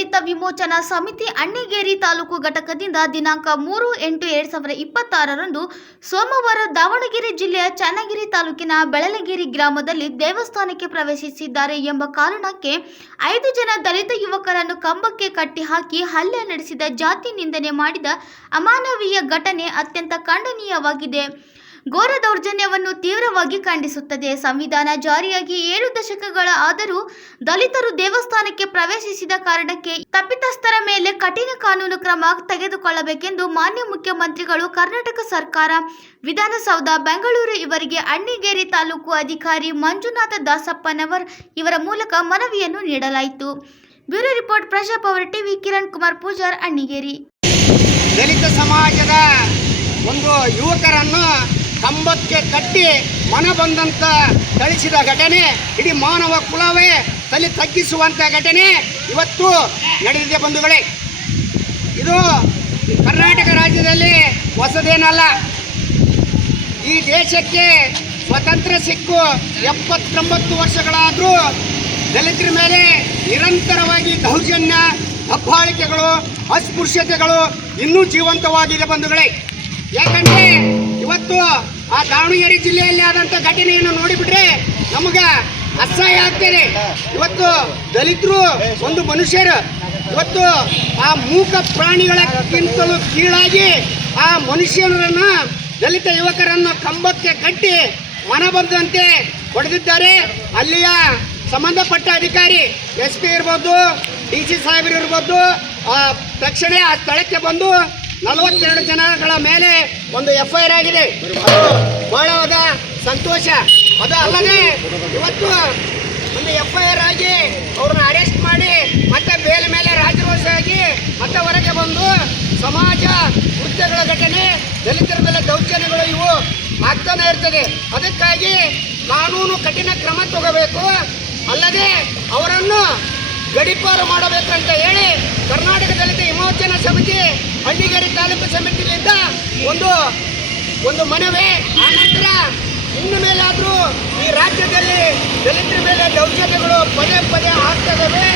ದಲಿತ ವಿಮೋಚನಾ ಸಮಿತಿ ಅಣ್ಣಿಗೇರಿ ತಾಲೂಕು ಘಟಕದಿಂದ ದಿನಾಂಕ 3/8/2026ರಂದು ಸೋಮವಾರ ದಾವಣಗೆರೆ ಜಿಲ್ಲೆಯ ಚನ್ನಗಿರಿ ತಾಲೂಕಿನ ಬೆಳಲಗೇರಿ ಗ್ರಾಮದಲ್ಲಿ ದೇವಸ್ಥಾನಕ್ಕೆ ಪ್ರವೇಶಿಸಿದ್ದಾರೆ ಎಂಬ ಕಾರಣಕ್ಕೆ 5 ಜನ ದಲಿತ ಯುವಕರನ್ನು ಕಂಬಕ್ಕೆ ಕಟ್ಟಿ ಹಾಕಿ ಹಲ್ಲೆ ನಡೆಸಿದ ಜಾತಿ ನಿಂದನೆ ಮಾಡಿದ ಅಮಾನವೀಯ ಘಟನೆ ಅತ್ಯಂತ ಖಂಡನೀಯವಾಗಿದೆ. ಘೋರ ದೌರ್ಜನ್ಯವನ್ನು ತೀವ್ರವಾಗಿ ಖಂಡಿಸುತ್ತದೆ. ಸಂವಿಧಾನ ಜಾರಿಯಾಗಿ 7 ದಶಕಗಳ ಆದರೂ ದಲಿತರು ದೇವಸ್ಥಾನಕ್ಕೆ ಪ್ರವೇಶಿಸಿದ ಕಾರಣಕ್ಕೆ ತಪ್ಪಿತಸ್ಥರ ಮೇಲೆ ಕಠಿಣ ಕಾನೂನು ಕ್ರಮ ತೆಗೆದುಕೊಳ್ಳಬೇಕೆಂದು ಮಾನ್ಯ ಮುಖ್ಯಮಂತ್ರಿಗಳು, ಕರ್ನಾಟಕ ಸರ್ಕಾರ, ವಿಧಾನಸೌಧ, ಬೆಂಗಳೂರು ಇವರಿಗೆ ಅಣ್ಣಿಗೇರಿ ತಾಲೂಕು ಅಧಿಕಾರಿ ಮಂಜುನಾಥ ದಾಸಪ್ಪನವರ್ ಇವರ ಮೂಲಕ ಮನವಿಯನ್ನು ನೀಡಲಾಯಿತು. ಬ್ಯೂರೋ ರಿಪೋರ್ಟ್, ಪ್ರಜಾ ಪವರ್ ಟಿವಿ, ಕಿರಣ್ ಕುಮಾರ್ ಪೂಜಾರ್, ಅಣ್ಣಿಗೇರಿ. ದಲಿತ ಸಮಾಜದ ಒಂದು ಯುವಕರನ್ನು ಕಂಬಕ್ಕೆ ಕಟ್ಟಿ ಮನ ಬಂದಂತ ಥಳಿಸಿದ ಘಟನೆ, ಇಡೀ ಮಾನವ ಕುಲವೇ ತಲೆ ತಗ್ಗಿಸುವಂಥ ಘಟನೆ ಇವತ್ತು ನಡೆದಿದೆ ಬಂಧುಗಳೇ. ಇದು ಕರ್ನಾಟಕ ರಾಜ್ಯದಲ್ಲಿ ಹೊಸದೇನಲ್ಲ. ಈ ದೇಶಕ್ಕೆ ಸ್ವತಂತ್ರ ಸಿಕ್ಕು 79 ವರ್ಷಗಳಾದರೂ ದಲಿತರ ಮೇಲೆ ನಿರಂತರವಾಗಿ ದೌರ್ಜನ್ಯ, ದಬ್ಬಾಳಿಕೆಗಳು, ಅಸ್ಪೃಶ್ಯತೆಗಳು ಇನ್ನೂ ಜೀವಂತವಾಗಿದೆ ಬಂಧುಗಳೇ. ಯಾಕಂದರೆ ಇವತ್ತು ಆ ದಾವಣಗೆರೆ ಜಿಲ್ಲೆಯಲ್ಲಿ ಆದಂಥ ಘಟನೆಯನ್ನು ನೋಡಿಬಿಟ್ರೆ ನಮಗೆ ಅಸಹ್ಯ ಆಗ್ತದೆ. ಇವತ್ತು ದಲಿತರು ಒಂದು ಮನುಷ್ಯರು, ಇವತ್ತು ಆ ಮೂಕ ಪ್ರಾಣಿಗಳಕ್ಕಿಂತಲೂ ಕೀಳಾಗಿ ಆ ಮನುಷ್ಯರನ್ನು, ದಲಿತ ಯುವಕರನ್ನು ಕಂಬಕ್ಕೆ ಕಟ್ಟಿ ಮನ ಬಂದಂತೆ ಹೊಡೆದಿದ್ದಾರೆ. ಅಲ್ಲಿಯ ಸಂಬಂಧಪಟ್ಟ ಅಧಿಕಾರಿ SP ಇರ್ಬೋದು, DC ಸಾಹೇಬರು ಇರ್ಬೋದು, ತಕ್ಷಣ ಆ ಸ್ಥಳಕ್ಕೆ ಬಂದು 42 ಜನಗಳ ಮೇಲೆ ಒಂದು FIR ಆಗಿದೆ. ಅದು ಬಹಳವಾದ ಸಂತೋಷ. ಅದು ಅಲ್ಲದೆ ಇವತ್ತು ಒಂದು FIR ಆಗಿ ಅವ್ರನ್ನ ಅರೆಸ್ಟ್ ಮಾಡಿ ಮತ್ತೆ ಬೇಲ್ ಮೇಲೆ ರಾಜರೋಷವಾಗಿ ಮತ್ತೆ ಹೊರಗೆ ಬಂದು ಸಮಾಜ ಕೃತ್ಯಗಳ ಘಟನೆ, ದಲಿತರ ಮೇಲೆ ದೌರ್ಜನ್ಯಗಳು ಇವು ಆಗ್ತಾನೆ ಇರ್ತದೆ. ಅದಕ್ಕಾಗಿ ಕಾನೂನು ಕಠಿಣ ಕ್ರಮ ತಗೋಬೇಕು. ಅಲ್ಲದೆ ಅವರನ್ನು ಗಡೀಪಾರು ಮಾಡಬೇಕಂತ ಹೇಳಿ ಕರ್ನಾಟಕ ದಲಿತ ವಿಮೋಚನಾ ಸಮಿತಿ ಅಣ್ಣಿಗೇರಿ ತಾಲೂಕು ಸಮಿತಿಯಿಂದ ಒಂದು ಮನವಿ. ಆನಂತರ ಇನ್ನು ಮೇಲಾದರೂ ಈ ರಾಜ್ಯದಲ್ಲಿ ದಲಿತರ ಮೇಲೆ ದೌರ್ಜನ್ಯಗಳು ಪದೇ ಆಗ್ತದವೆ.